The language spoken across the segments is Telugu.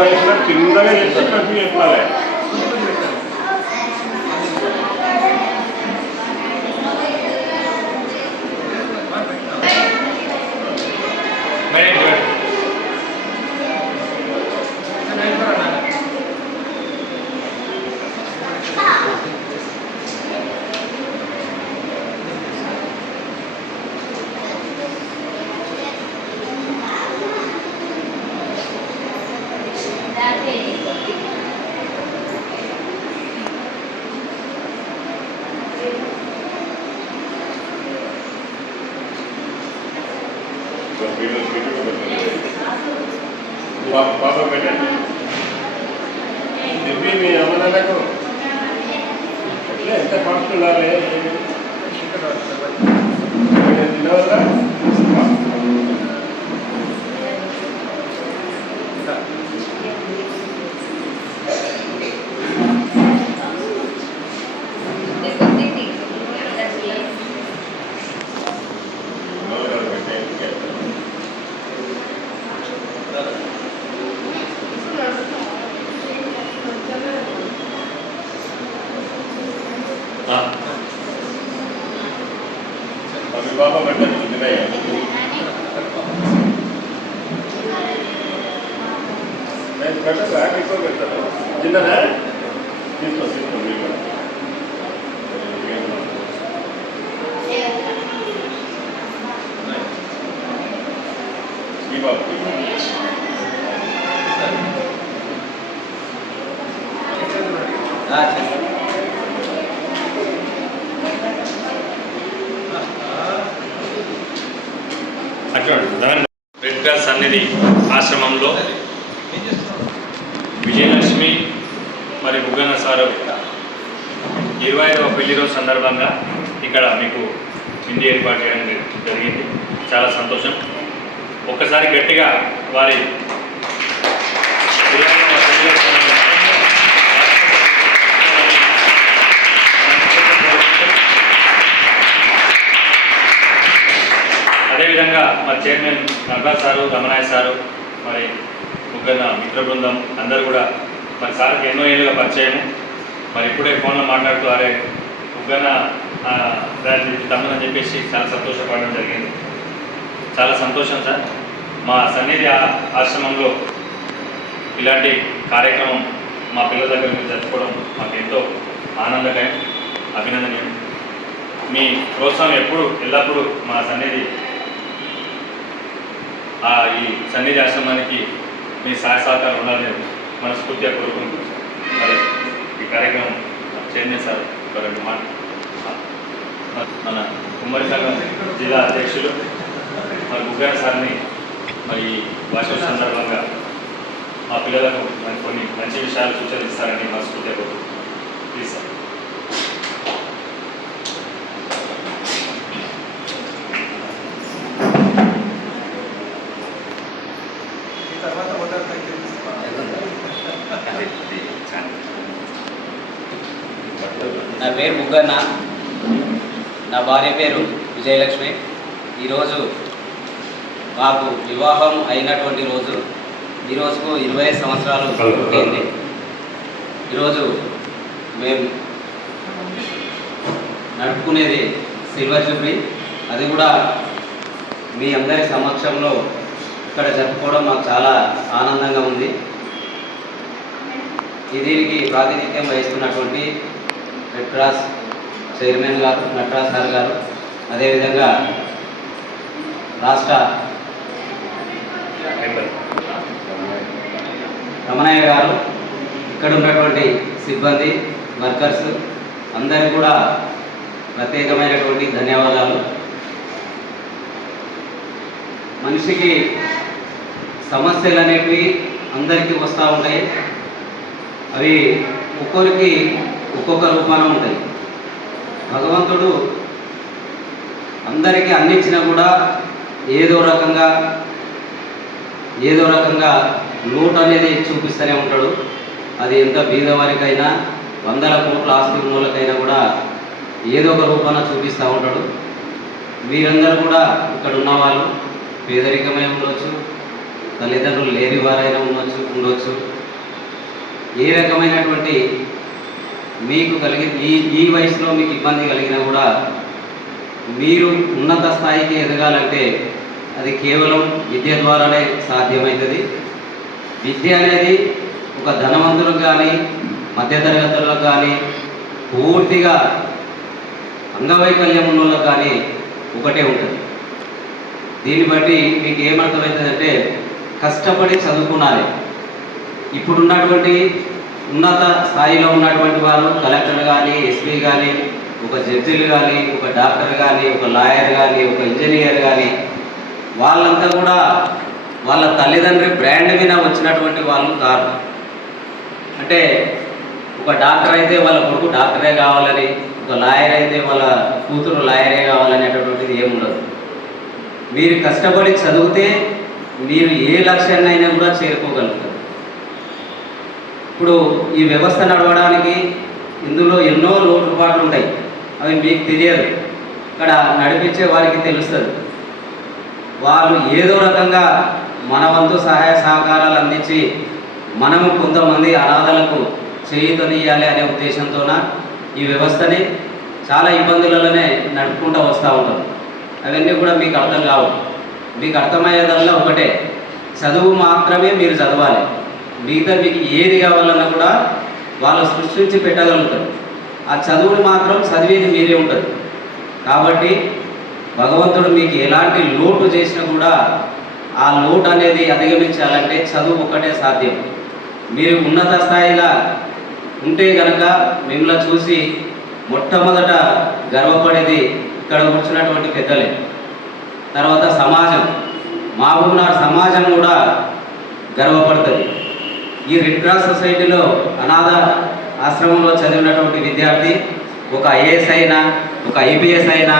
వయసులో చిన్నగా చేస్తే మంచిగా చెప్పాలి. బాబా పెట్టండి దివ్య మీ అమ్మనాన్నకు ఎట్లా ఎంత ఫాస్ట్ ఉండాలి తినవల్లా బాబా పెట్టండి తినయ్య నేను పెట్టదు ఎక్కువ పెడతాను తిన్నదా తీసుకో మీకు ఈ బాబు రెడ్ క్రాస్ సన్నిధి ఆశ్రమంలో విజయలక్ష్మి మరి బుగ్గన సారు 25వ పెళ్లి రోజు సందర్భంగా ఇక్కడ మీకు విందు ఏర్పాటు చేయడం జరిగింది. చాలా సంతోషం. ఒక్కసారి గట్టిగా వారి అదేవిధంగా మరి చైర్మన్ నర్బాద్ సారు, రమణాయ సారు, మరి ముగ్గురు మిత్ర బృందం అందరూ కూడా మరి సార్కి ఎన్నో ఏళ్ళుగా పరిచయము. మరి ఇప్పుడే ఫోన్లో మాట్లాడుతూ అరే ముగ్గన తమ్ముదని చెప్పేసి చాలా సంతోషపడడం జరిగింది. చాలా సంతోషం సార్. మా సన్నిధి ఆశ్రమంలో ఇలాంటి కార్యక్రమం మా పిల్లల దగ్గర మీరు జరుపుకోవడం మాకు ఎంతో ఆనందకరం, అభినందనీయం. మీ ప్రోత్సాహం ఎల్లప్పుడూ మా సన్నిధి ఈ సన్నిధి ఆశ్రమానికి మీ సహాయ సహకారం ఉండాలని మనస్ఫూర్తిగా కోరుకుంటూ మరి ఈ కార్యక్రమం చైర్మన్ సార్ మన ఉమ్మడి సంఘం జిల్లా అధ్యక్షులు మరి ముగ్గన సార్ని మరి భాషల సందర్భంగా మా పిల్లలకు కొన్ని మంచి విషయాలు సూచనలు ఇస్తారని మనస్ఫూర్తిగా కోరుకుంటున్నాను. Please sir. నా పేరు ముగ్గన్న, నా భార్య పేరు విజయలక్ష్మి. ఈరోజు మాకు వివాహం అయినటువంటి రోజు. ఈరోజుకు 25 సంవత్సరాలు పూర్తయింది. ఈరోజు మేము నడుపుకునేది సిల్వర్ జూబ్లీ. అది కూడా మీ అందరి సమక్షంలో ఇక్కడ జరుపుకోవడం మాకు చాలా ఆనందంగా ఉంది. దీనికి ప్రాతినిధ్యం వహిస్తున్నటువంటి రెడ్ క్రాస్ చైర్మన్ గారు నటరాజ్ సార్ గారు, అదేవిధంగా రాష్ట్ర రమణయ్య గారు, ఇక్కడ ఉన్నటువంటి సిబ్బంది వర్కర్స్ అందరికీ కూడా ప్రత్యేకమైనటువంటి ధన్యవాదాలు. మనిషికి సమస్యలు అనేవి అందరికీ వస్తూ ఉంటాయి. అవి ఒక్కొరికి ఒక్కొక్క రూపాన ఉంటాయి. భగవంతుడు అందరికీ అందించినా కూడా ఏదో రకంగా లోటు అనేది చూపిస్తూనే ఉంటాడు. అది ఎంత బీదవారికైనా, వందల కోట్ల ఆస్తి ఉన్నోళ్ళకైనా కూడా ఏదో ఒక రూపాన చూపిస్తూ ఉంటాడు. వీరందరూ కూడా ఇక్కడ ఉన్నవాళ్ళు పేదరికమై ఉండవచ్చు, తల్లిదండ్రులు లేని వారైనా ఉండొచ్చు. ఏ రకమైనటువంటి మీకు ఈ వయసులో మీకు ఇబ్బంది కలిగినా కూడా మీరు ఉన్నత స్థాయికి ఎదగాలంటే అది కేవలం విద్య ద్వారానే సాధ్యమవుతుంది. విద్య అనేది ఒక ధనవంతులకు కానీ మధ్యతరగతులకు కానీ పూర్తిగా అంగవైకల్యం ఉన్న వాళ్ళకి కానీ ఒకటే ఉంటుంది. దీన్ని బట్టి మీకు ఏమర్థమవుతుందంటే కష్టపడి చదువుకున్నాలి. ఇప్పుడున్నటువంటి ఉన్నత స్థాయిలో ఉన్నటువంటి వారు కలెక్టర్ కానీ, ఎస్పీ కానీ, ఒక జడ్జిలు కానీ, ఒక డాక్టర్ కానీ, ఒక లాయర్ కానీ, ఒక ఇంజనీర్ కానీ వాళ్ళంతా కూడా వాళ్ళ తల్లిదండ్రి బ్రాండ్ మీద వచ్చినటువంటి వాళ్ళు కాదు. అంటే ఒక డాక్టర్ అయితే వాళ్ళ కొడుకు డాక్టరే కావాలని, ఒక లాయర్ అయితే వాళ్ళ కూతురు లాయరే కావాలనేటటువంటిది ఏముండదు. మీరు కష్టపడి చదివితే మీరు ఏ లక్ష్యాన్నైనా కూడా చేరుకోగలుగుతారు. ఇప్పుడు ఈ వ్యవస్థ నడవడానికి ఇందులో ఎన్నో లోటుపాట్లు ఉంటాయి, అవి మీకు తెలియదు. ఇక్కడ నడిపించే వారికి తెలుస్తుంది. వాళ్ళు ఏదో రకంగా మన వంతు సహాయ సహకారాలు అందించి మనము కొంతమంది అనాథలకు చేయుతనియాలి అనే ఉద్దేశంతోన ఈ వ్యవస్థని చాలా ఇబ్బందులలోనే నడుపుకుంటూ వస్తూ ఉంటాం. అవన్నీ కూడా మీకు అర్థం కావు. మీకు అర్థమయ్యేదల్లా ఒకటే, చదువు మాత్రమే మీరు చదవాలి. మిగతా మీకు ఏది కావాలన్నా కూడా వాళ్ళు సృష్టించి పెట్టగలుగుతారు. ఆ చదువుని మాత్రం చదివేది మీరే ఉంటుంది. కాబట్టి భగవంతుడు మీకు ఎలాంటి లోటు చేసినా కూడా ఆ లోటు అనేది అధిగమించాలంటే చదువు ఒక్కటే సాధ్యం. మీరు ఉన్నత స్థాయిలో ఉంటే కనుక మిమ్మల్ని చూసి మొట్టమొదట గర్వపడేది ఇక్కడ కూర్చున్నటువంటి పెద్దలే. తర్వాత సమాజం, మహబూబ్నగర్ సమాజం కూడా గర్వపడుతుంది. ఈ రెడ్ క్రాస్ సొసైటీలో అనాథ ఆశ్రమంలో చదివినటువంటి విద్యార్థి ఒక ఐఏఎస్ అయినా, ఒక ఐపీఎస్ అయినా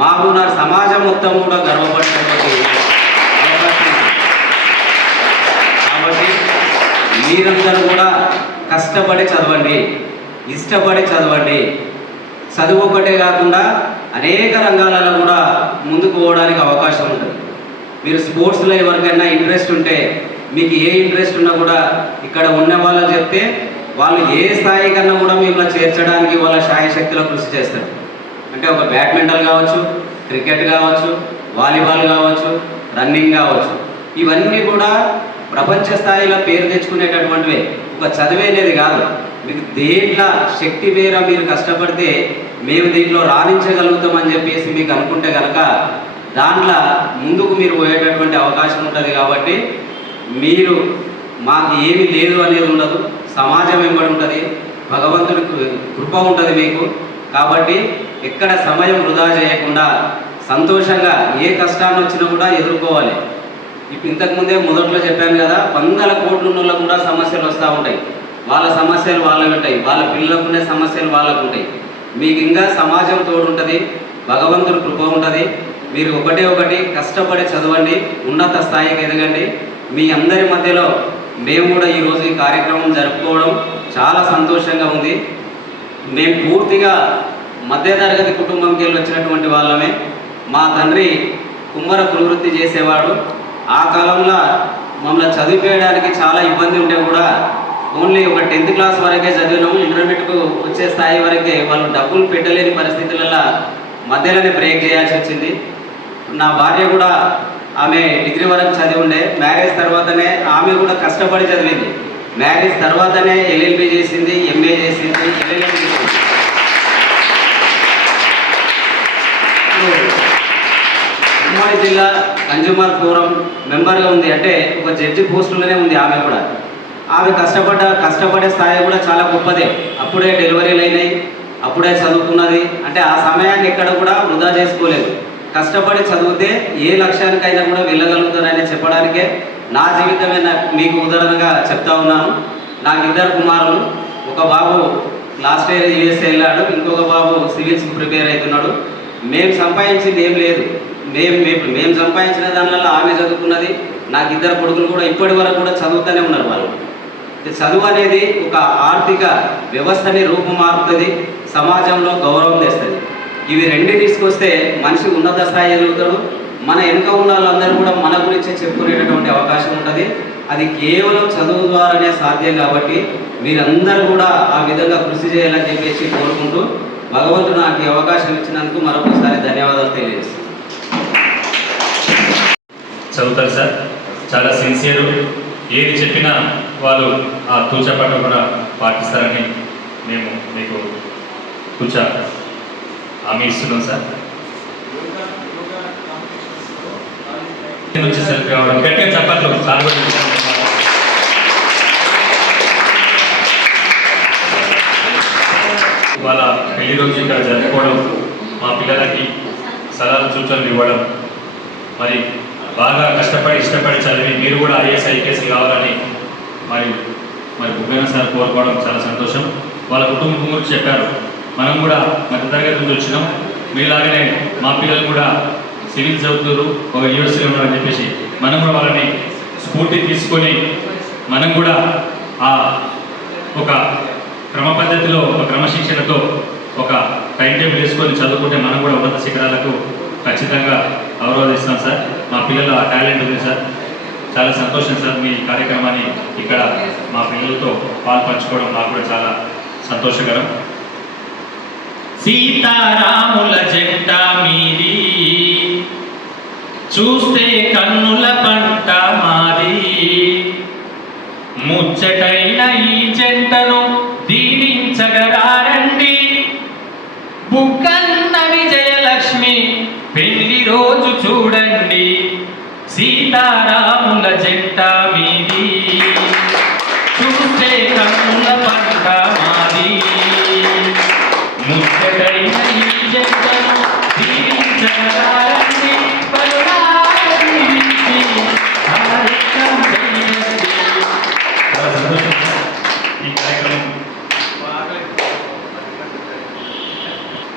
మహబూబ్నగర్ సమాజం మొత్తం కూడా గర్వపడినటువంటి అవకాశం. కాబట్టి మీరందరూ కూడా కష్టపడి చదవండి, ఇష్టపడి చదవండి. చదువు ఒకటే కాకుండా అనేక రంగాలలో కూడా ముందుకు పోవడానికి అవకాశం ఉంటుంది. మీరు స్పోర్ట్స్లో ఎవరికైనా ఇంట్రెస్ట్ ఉంటే, మీకు ఏ ఇంట్రెస్ట్ ఉన్నా కూడా ఇక్కడ ఉన్న వాళ్ళకి చెప్తే వాళ్ళు ఏ స్థాయి కన్నా కూడా మిమ్మల్ని చేర్చడానికి వాళ్ళ శాయశక్తిలో కృషి చేస్తారు. అంటే ఒక బ్యాడ్మింటన్ కావచ్చు, క్రికెట్ కావచ్చు, వాలీబాల్ కావచ్చు, రన్నింగ్ కావచ్చు, ఇవన్నీ కూడా ప్రపంచ స్థాయిలో పేరు తెచ్చుకునేటటువంటివే. ఒక చదివేది కాదు. మీకు దేంట్లో శక్తి మేర మీరు కష్టపడితే మేము దీంట్లో రాణించగలుగుతామని చెప్పేసి మీకు అనుకుంటే కనుక దాంట్లో ముందుకు మీరు పోయేటటువంటి అవకాశం ఉంటుంది. కాబట్టి మీరు మాకు ఏమీ లేదు అనేది ఉండదు, సమాజం వెంబడి ఉంటుంది, భగవంతుడి కృప ఉంటుంది మీకు. కాబట్టి ఎక్కడ సమయం వృధా చేయకుండా సంతోషంగా ఏ కష్టాన్ని వచ్చినా కూడా ఎదుర్కోవాలి. ఇప్పుడు ఇంతకుముందే మొదట్లో చెప్పాను కదా, 100 కోట్ల ఉన్న కూడా సమస్యలు వస్తూ ఉంటాయి. వాళ్ళ సమస్యలు వాళ్ళకు ఉంటాయి, వాళ్ళ పిల్లలకు ఉండే సమస్యలు వాళ్ళకు ఉంటాయి. మీకు ఇంకా సమాజం తోడుంటుంది, భగవంతుడి కృప ఉంటుంది. మీరు ఒకటి కష్టపడి చదవండి, ఉన్నత స్థాయికి ఎదగండి. మీ అందరి మధ్యలో మేము కూడా ఈరోజు ఈ కార్యక్రమం జరుపుకోవడం చాలా సంతోషంగా ఉంది. మేము పూర్తిగా మధ్యతరగతి కుటుంబంకి వెళ్ళి వచ్చినటువంటి వాళ్ళమే. మా తండ్రి కుమ్మర కులవృత్తి చేసేవాడు. ఆ కాలంలో మమ్మల్ని చదివించడానికి చాలా ఇబ్బంది ఉంటే కూడా ఓన్లీ ఒక 10th క్లాస్ వరకే చదివినాము. ఇంటర్మీడియట్కు వచ్చే స్థాయి వరకే వాళ్ళు డబ్బులు పెట్టలేని పరిస్థితులలో మధ్యలోనే బ్రేక్ చేయాల్సి వచ్చింది. నా భార్య కూడా ఆమె డిగ్రీ వరకు చదివి ఉండే. మ్యారేజ్ తర్వాతనే ఆమె కూడా కష్టపడి చదివింది. మ్యారేజ్ తర్వాతనే ఎల్ఎల్బి చేసింది, ఎంఏ చేసింది, ఎల్ఎల్ఎం చేసింది. ఉమ్మడి జిల్లా కన్జ్యూమర్ ఫోరం మెంబర్గా ఉంది. అంటే ఒక జడ్జి పోస్టులోనే ఉంది ఆమె కూడా. ఆమె కష్టపడే స్థాయి కూడా చాలా గొప్పదే. అప్పుడే డెలివరీలు అయినాయి, అప్పుడే చదువుకున్నది. అంటే ఆ సమయాన్ని ఎక్కడ కూడా వృధా చేసుకోలేదు. కష్టపడి చదివితే ఏ లక్ష్యానికైనా కూడా వెళ్ళగలుగుతారని చెప్పడానికే నా జీవితమే మీకు ఉదాహరణగా చెప్తా ఉన్నాను. నాకు 2 కుమారులు. ఒక బాబు లాస్ట్ ఇయర్ యూఎస్ఏ వెళ్ళాడు, ఇంకొక బాబు సివిల్స్కి ప్రిపేర్ అవుతున్నాడు. మేము సంపాదించింది ఏం లేదు. మేము సంపాదించిన దానివల్ల ఆమె చదువుకున్నది. నాకు 2 కొడుకులు కూడా ఇప్పటి వరకు కూడా చదువుతూనే ఉన్నారు. వాళ్ళు చదువు అనేది ఒక ఆర్థిక వ్యవస్థని రూపుమారుతుంది, సమాజంలో గౌరవం తెస్తుంది. ఇవి 2 తీసుకొస్తే మనిషి ఉన్నత స్థాయి ఎదుగుతాడు, మన వెనుక ఉన్న వాళ్ళందరూ కూడా మన గురించే చెప్పుకునేటటువంటి అవకాశం ఉంటుంది. అది కేవలం చదువు ద్వారానే సాధ్యం కాబట్టి మీరందరూ కూడా ఆ విధంగా కృషి చేయాలని చెప్పేసి కోరుకుంటూ భగవంతుడు నాకు ఈ అవకాశం ఇచ్చినందుకు మరొకసారి ధన్యవాదాలు తెలియజేస్తాను. చదువుతారు సార్, చాలా సిన్సియరు. ఏది చెప్పినా వాళ్ళు ఆ తూచపాటు కూడా పాటిస్తారని మేము మీకు తూచ హామీ ఇస్తున్నాం సార్. నుంచి సెల్ఫీ కావడం గట్టిగా చెప్పట్లు చాలా వాళ్ళ పెళ్లి రోజు ఇక్కడ జరుపుకోవడం, మా పిల్లలకి సలహాలు సూచనలు ఇవ్వడం, మరి బాగా కష్టపడి ఇష్టపడి చదివి మీరు కూడా ఐఏఎస్ ఐపీఎస్ కావాలని మరి బుగ్గన సార్ కోరుకోవడం చాలా సంతోషం. వాళ్ళ కుటుంబం గురించి చెప్పారు. మనం కూడా మధ్య తరగతి నుంచి వచ్చినాం, మీలాగనే మా పిల్లలు కూడా సివిల్ చదువుతారు, ఒక యూనివర్సిటీలో ఉన్నారని చెప్పేసి మనం కూడా వాళ్ళని స్ఫూర్తి తీసుకొని మనం కూడా ఆ ఒక క్రమ పద్ధతిలో ఒక క్రమశిక్షణతో ఒక టైం టేబుల్ వేసుకొని చదువుకుంటే మనం కూడా ఉన్నత శిఖరాలకు ఖచ్చితంగా అవరోధిస్తాం సార్. మా పిల్లలు ఆ టాలెంట్ ఉంది సార్. చాలా సంతోషం సార్ మీ కార్యక్రమాన్ని ఇక్కడ మా పిల్లలతో పాల్పంచుకోవడం మాకు కూడా చాలా సంతోషకరం. సీతారాముల జంట మీది చూస్తే కన్నుల పంట మాది, ముచ్చటైన ఈ జంటను దీవించగరారండి. బుగ్గన్న విజయలక్ష్మి పెళ్లి రోజు చూడండి. సీతారాముల జంట మీది చూస్తే కన్నుల పంట మాది, ముచ్చటైన ఈ జంటను దీవించగరారండి.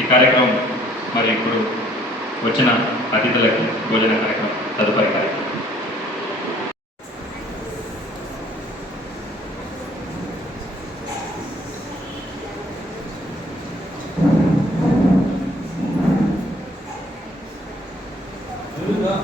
ఈ కార్యక్రమం మరి ఇప్పుడు వచ్చిన అతిథులకి భోజన కార్యక్రమం తదుపరి కార్యక్రమం. తెలుగుదా?